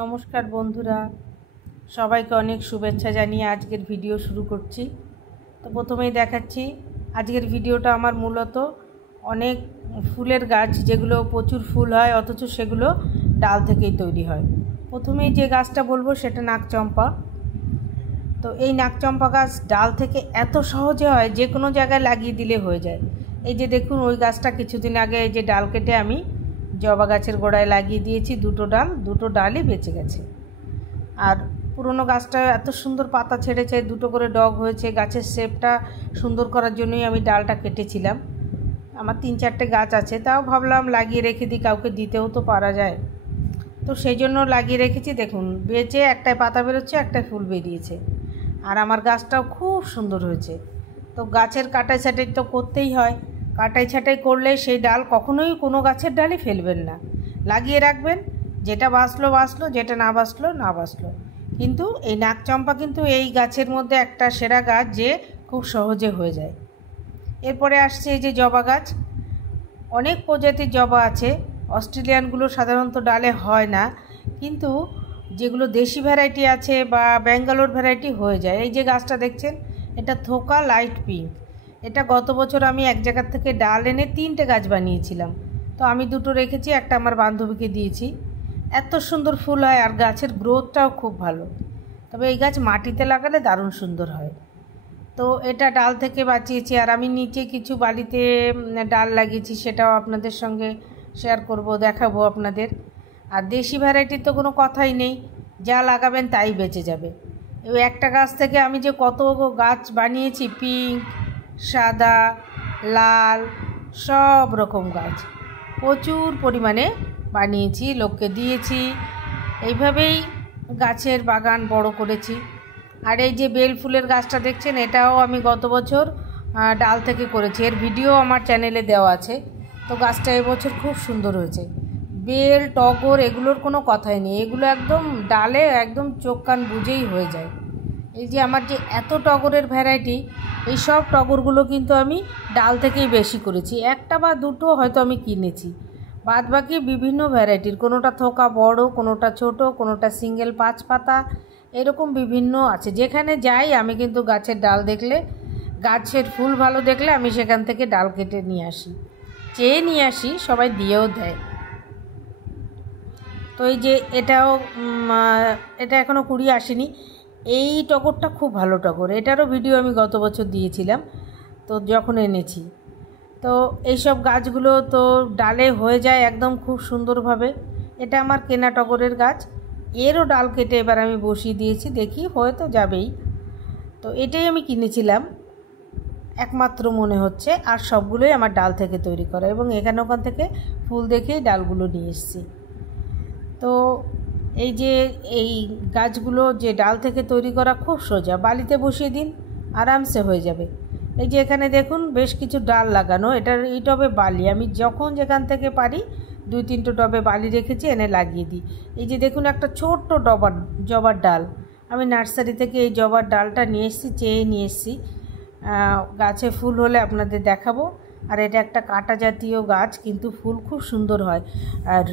নমস্কার বন্ধুরা, সবাইকে অনেক শুভেচ্ছা জানিয়ে আজকের ভিডিও শুরু করছি। তো প্রথমেই দেখাচ্ছি আজকের ভিডিওটা আমার মূলত অনেক ফুলের গাছ, যেগুলো প্রচুর ফুল হয় অথচ সেগুলো ডাল থেকেই তৈরি হয়। প্রথমেই যে গাছটা বলবো সেটা নাকচম্পা। তো এই নাকচম্পা গাছ ডাল থেকে এত সহজে হয়, যে কোনো জায়গায় লাগিয়ে দিলে হয়ে যায়। এই যে দেখুন, ওই গাছটা কিছুদিন আগে এই যে ডাল কেটে আমি জবা গাছের গোড়ায় লাগিয়ে দিয়েছি। দুটো ডালই বেঁচে গেছে। আর পুরনো গাছটা এত সুন্দর পাতা ছেড়েছে, দুটো করে ডগ হয়েছে। গাছের শেপটা সুন্দর করার জন্যই আমি ডালটা কেটেছিলাম। আমার 3-4টে গাছ আছে, তাও ভাবলাম লাগিয়ে রেখে দিই, কাউকে দিতেও তো পারা যায়। তো সেই জন্য লাগিয়ে রেখেছি। দেখুন, বেঁচে একটায় পাতা বেরোচ্ছে, একটায় ফুল বেরিয়েছে। আর আমার গাছটাও খুব সুন্দর হয়েছে। তো গাছের কাটাই ছাঁটাই তো করতেই হয়। কাটাই ছাঁটাই করলে সেই ডাল কখনোই কোনো গাছের ডালই ফেলবেন না, লাগিয়ে রাখবেন। যেটা বাঁচলো বাঁচলো, যেটা না বাঁচলো না বাঁচলো। কিন্তু এই নাকচম্পা কিন্তু এই গাছের মধ্যে একটা সেরা গাছ, যে খুব সহজে হয়ে যায়। এরপরে আসছে এই যে জবা গাছ। অনেক প্রজাতির জবা আছে। অস্ট্রেলিয়ানগুলো সাধারণত ডালে হয় না, কিন্তু যেগুলো দেশি ভ্যারাইটি আছে বা ব্যাঙ্গালোর ভ্যারাইটি হয়ে যায়। এই যে গাছটা দেখছেন, এটা থোকা লাইট পিঙ্ক। এটা গত বছর আমি এক জায়গার থেকে ডাল এনে 3টে গাছ বানিয়েছিলাম। তো আমি 2টো রেখেছি, একটা আমার বান্ধবীকে দিয়েছি। এত সুন্দর ফুল হয় আর গাছের গ্রোথটাও খুব ভালো। তবে এই গাছ মাটিতে লাগালে দারুণ সুন্দর হয়। তো এটা ডাল থেকে বাঁচিয়েছি। আর আমি নিচে কিছু বালিতে ডাল লাগিয়েছি, সেটাও আপনাদের সঙ্গে শেয়ার করব, দেখাবো আপনাদের। আর দেশি ভ্যারাইটির তো কোনো কথাই নেই, যা লাগাবেন তাই বেঁচে যাবে। এই একটা গাছ থেকে আমি যে কত গাছ বানিয়েছি, পিঙ্ক, সাদা, লাল, সব রকম গাছ প্রচুর পরিমাণে বানিয়েছি, লোককে দিয়েছি। এইভাবেই গাছের বাগান বড় করেছি। আর এই যে বেল ফুলের গাছটা দেখছেন, এটাও আমি গত বছর ডাল থেকে করেছি। এর ভিডিও আমার চ্যানেলে দেওয়া আছে। তো গাছটা এবছর খুব সুন্দর হয়েছে। বেল, টগর এগুলোর কোনো কথাই নেই, এগুলো একদম ডালে একদম চোখ কান বুঝেই হয়ে যায়। এই যে আমার যে এত টগরের ভ্যারাইটি, এই সব টগরগুলো কিন্তু আমি ডাল থেকেই বেশি করেছি। একটা বা দুটো হয়তো আমি কিনেছি, বাদ বাকি বিভিন্ন ভ্যারাইটির। কোনোটা থোকা বড়, কোনোটা ছোট, কোনোটা সিঙ্গেল 5 পাতা, এরকম বিভিন্ন আছে। যেখানে যাই আমি কিন্তু গাছের ডাল দেখলে, গাছের ফুল ভালো দেখলে আমি সেখান থেকে ডাল কেটে নিয়ে আসি, চেয়ে নিয়ে আসি, সবাই দিয়েও দেয়। তো এই যে এটাও এটা এখনও কুড়িয়ে আসেনি। এই টগরটা খুব ভালো টগর, এটারও ভিডিও আমি গত বছর দিয়েছিলাম তো যখন এনেছি। তো এইসব গাছগুলো তো ডালে হয়ে যায় একদম খুব সুন্দরভাবে। এটা আমার কেনা টগরের গাছ, এরও ডাল কেটে এবার আমি বসিয়ে দিয়েছি, দেখি হয়তো যাবেই। তো এটাই আমি কিনেছিলাম একমাত্র মনে হচ্ছে, আর সবগুলোই আমার ডাল থেকে তৈরি করা, এবং এখানে ওখান থেকে ফুল দেখেই ডালগুলো নিয়ে এসেছি। তো এই যে এই গাছগুলো যে ডাল থেকে তৈরি করা খুব সোজা, বালিতে বসিয়ে দিন আরামসে হয়ে যাবে। এই যে এখানে দেখুন বেশ কিছু ডাল লাগানো, এটার এই টবে বালি আমি যখন যেখান থেকে পারি 2-3টো টবে বালি রেখেছি, এনে লাগিয়ে দিই। এই যে দেখুন একটা ছোট্ট জবার ডাল, আমি নার্সারি থেকে এই জবার ডালটা নিয়ে এসেছি, চেয়ে নিয়ে এসেছি। গাছে ফুল হলে আপনাদের দেখাবো। আর এটা একটা কাঁটা জাতীয় গাছ, কিন্তু ফুল খুব সুন্দর হয়, আর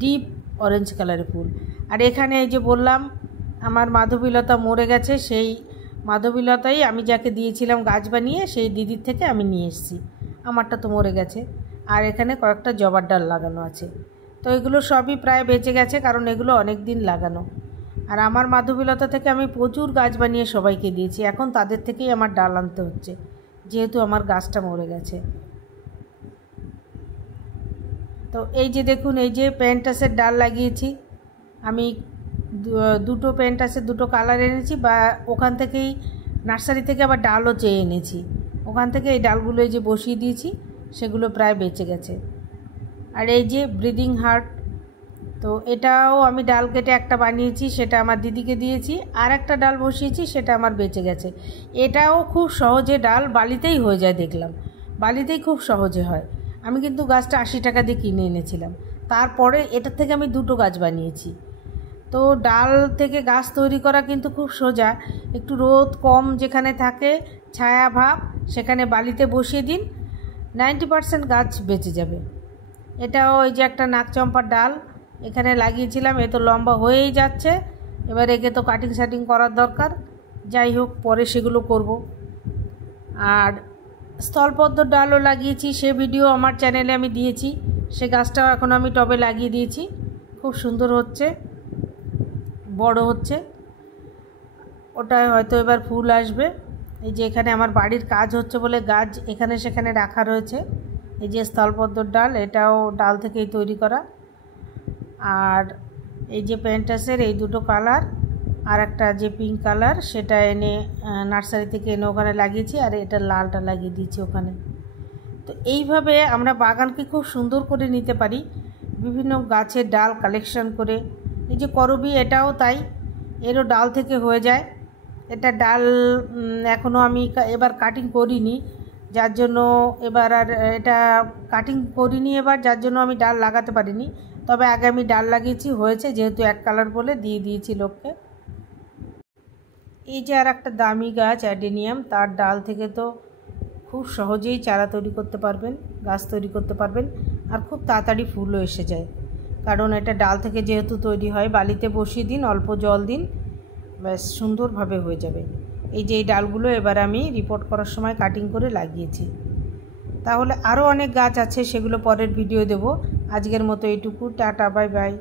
ডিপ অরেঞ্জ কালারের ফুল। আর এখানে এই যে বললাম আমার মাধবীলতা মরে গেছে, সেই মাধবীলতাই আমি যাকে দিয়েছিলাম গাছ বানিয়ে, সেই দিদির থেকে আমি নিয়ে এসেছি। আমারটা তো মরে গেছে। আর এখানে কয়েকটা জবার ডাল লাগানো আছে। তো এগুলো সবই প্রায় বেঁচে গেছে, কারণ এগুলো অনেক দিন লাগানো। আর আমার মাধবীলতা থেকে আমি প্রচুর গাছ বানিয়ে সবাইকে দিয়েছি, এখন তাদের থেকেই আমার ডাল আনতে হচ্ছে, যেহেতু আমার গাছটা মরে গেছে। তো এই যে দেখুন, এই যে প্যান্টাসের ডাল লাগিয়েছি আমি, 2টো প্যান্টাসের 2টো কালার এনেছি, বা ওখান থেকেই নার্সারি থেকে আবার ডালও চেয়ে এনেছি। ওখান থেকে এই ডালগুলো এই যে বসিয়ে দিয়েছি, সেগুলো প্রায় বেঁচে গেছে। আর এই যে ব্রিদিং হার্ট, তো এটাও আমি ডাল কেটে একটা বানিয়েছি, সেটা আমার দিদিকে দিয়েছি। আর একটা ডাল বসিয়েছি, সেটা আমার বেঁচে গেছে। এটাও খুব সহজে ডাল বালিতেই হয়ে যায়, দেখলাম বালিতেই খুব সহজে হয়। আমি কিন্তু গাছটা 80 টাকা দিয়ে কিনে এনেছিলাম। তারপরে এটার থেকে আমি 2টো গাছ বানিয়েছি। তো ডাল থেকে গাছ তৈরি করা কিন্তু খুব সোজা। একটু রোদ কম যেখানে থাকে, ছায়া ভাব, সেখানে বালিতে বসিয়ে দিন, 90% গাছ বেঁচে যাবে। এটাও ওই যে একটা নাকচম্পার ডাল, এখানে লাগিয়েছিলাম, এ তো লম্বা হয়েই যাচ্ছে। এবার একে তো কাটিং শাটিং করার দরকার, যাই হোক পরে সেগুলো করব। আর স্থলপদ্ম ডালও লাগিয়েছি, সে ভিডিও আমার চ্যানেলে আমি দিয়েছি। সে গাছটাও এখন আমি টবে লাগিয়ে দিয়েছি, খুব সুন্দর হচ্ছে, বড় হচ্ছে। ওটায় হয়তো এবার ফুল আসবে। এই যে এখানে আমার বাড়ির কাজ হচ্ছে বলে গাছ এখানে সেখানে রাখা রয়েছে। এই যে স্থলপদ্মর ডাল, এটাও ডাল থেকেই তৈরি করা। আর এই যে প্যান্টাসের এই দুটো কালার, আর একটা যে পিঙ্ক কালার, সেটা এনে নার্সারি থেকে এনে ওখানে লাগিয়েছি, আর এটা লালটা লাগিয়ে দিয়েছি ওখানে। তো এইভাবে আমরা বাগানকে খুব সুন্দর করে নিতে পারি, বিভিন্ন গাছের ডাল কালেকশন করে। এই যে করবি, এটাও তাই, এরও ডাল থেকে হয়ে যায়। এটা ডাল এখনও আমি এবার কাটিং করিনি, যার জন্য এবার আর এটা কাটিং করিনি এবার, যার জন্য আমি ডাল লাগাতে পারিনি। তবে আগে আমি ডাল লাগিয়েছি, হয়েছে, যেহেতু এক কালার বলে দিয়ে দিয়েছি লোককে। এই যে আর একটা দামি গাছ অ্যাডেনিয়াম, তার ডাল থেকে তো খুব সহজেই চারা তৈরি করতে পারবেন, গাছ তৈরি করতে পারবেন, আর খুব তাড়াতাড়ি ফুলও এসে যায়। কারণ এটা ডাল থেকে যেহেতু তৈরি হয়, বালিতে বসিয়ে দিন, অল্প জল দিন, ব্যাস সুন্দরভাবে হয়ে যাবে। এই যে এই ডালগুলো এবার আমি রিপোর্ট করার সময় কাটিং করে লাগিয়েছি। তাহলে আরও অনেক গাছ আছে, সেগুলো পরের ভিডিও দেব। আজকের মতো এইটুকু, টাটা, বাই বাই।